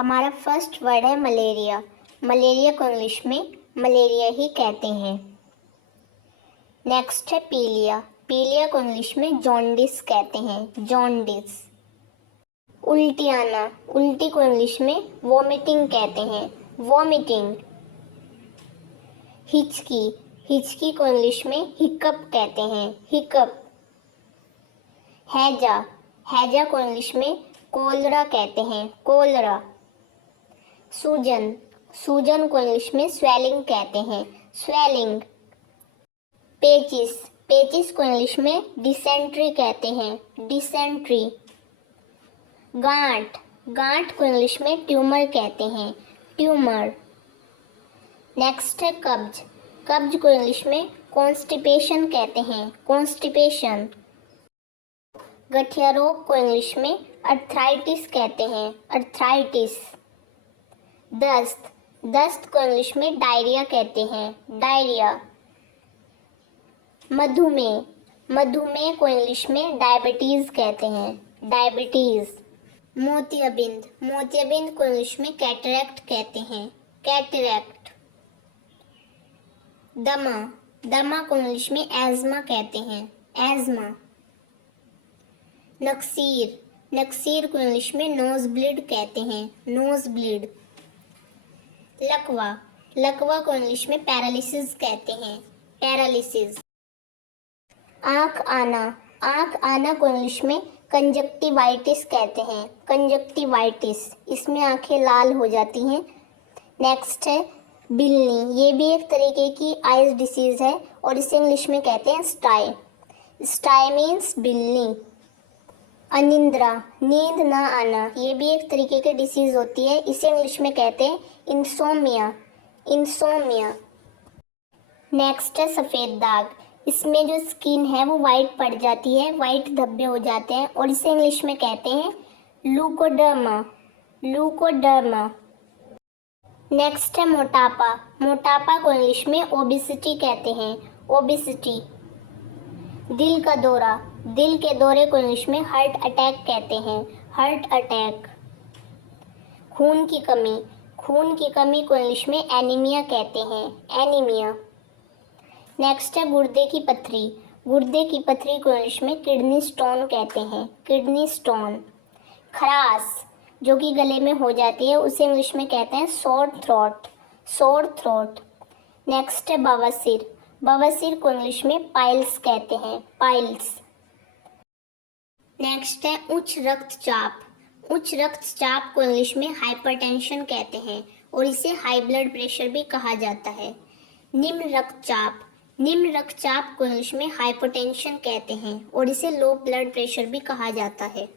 हमारा first word है malaria. Malaria को इंग्लिश में मलेरिया ही कहते हैं। नेक्स्ट है पीलिया। पीलिया को इंग्लिश में जॉन्डिस कहते हैं, जॉन्डिस। उल्टी आना। उल्टी को इंग्लिश में वॉमिटिंग कहते हैं, वॉमिटिंग। हिचकी। हिचकी को इंग्लिश में हिकअप कहते हैं, हिकअप। हैजा। हैजा को इंग्लिश में कोलरा कहते हैं, कोलरा। सूजन। सूजन को इंग्लिश में स्वेलिंग कहते हैं, स्वेलिंग। पेचिस। पेचिस को इंग्लिश में डिसेंट्री कहते हैं, डिसेंट्री। गांठ। गांठ को इंग्लिश में ट्यूमर कहते हैं, ट्यूमर। नेक्स्ट है कब्ज। कब्ज को इंग्लिश में कॉन्स्टिपेशन कहते हैं, कॉन्स्टिपेशन। गठिया रोग को इंग्लिश में अर्थराइटिस कहते हैं, अर्थराइटिस। दस्त। दस्त को इंग्लिश में डायरिया कहते हैं, डायरिया। मधुमेह। मधुमेह को इंग्लिश में डायबिटीज कहते हैं, डायबिटीज। मोतियाबिंद। मोतियाबिंद को इंग्लिश में कैटरैक्ट कहते हैं, कैटरैक्ट। दमा। दमा को इंग्लिश में एज़मा कहते हैं, एज़मा। नक्सीर। नक्सीर को इंग्लिश में नोज ब्लीड कहते हैं, नोज ब्लीड। लकवा। लकवा को इंग्लिश में पैरालिसिस कहते हैं, पैरालिसिस। आँख आना। आँख आना को इंग्लिश में कंजक्टिवाइटिस कहते हैं, कंजक्टिवाइटिस। इसमें आंखें लाल हो जाती हैं। नेक्स्ट है बिल्ली। ये भी एक तरीके की आइज डिसीज है और इसे इंग्लिश में कहते हैं स्टाई। स्टाई मीन्स बिल्ली। अनिंद्रा। नींद ना आना, ये भी एक तरीके की डिसीज होती है, इसे इंग्लिश में कहते हैं इंसोमिया, इंसोमिया। नेक्स्ट है सफ़ेद दाग। इसमें जो स्किन है वो वाइट पड़ जाती है, वाइट धब्बे हो जाते हैं और इसे इंग्लिश में कहते हैं लूकोडर्मा, लूकोडर्मा। नेक्स्ट है मोटापा। मोटापा को इंग्लिश में ओबेसिटी कहते हैं, ओबेसिटी। दिल का दौरा। दिल के दौरे को इंग्लिश में हार्ट अटैक कहते हैं, हार्ट अटैक। खून की कमी। खून की कमी को इंग्लिश में एनीमिया कहते हैं, एनीमिया। नेक्स्ट है गुर्दे की पथरी। गुर्दे की पथरी को इंग्लिश में किडनी स्टोन कहते हैं, किडनी स्टोन। खराश, जो कि गले में हो जाती है, उसे इंग्लिश में कहते हैं sore throat, sore throat. Next है बवासीर। बवासीर को इंग्लिश में पाइल्स कहते हैं, पाइल्स। नेक्स्ट है उच्च रक्तचाप। उच्च रक्तचाप को इंग्लिश में हाइपरटेंशन कहते हैं और इसे हाई ब्लड प्रेशर भी कहा जाता है। निम्न रक्तचाप। निम्न रक्तचाप को इंग्लिश में हाइपोटेंशन कहते हैं और इसे लो ब्लड प्रेशर भी कहा जाता है।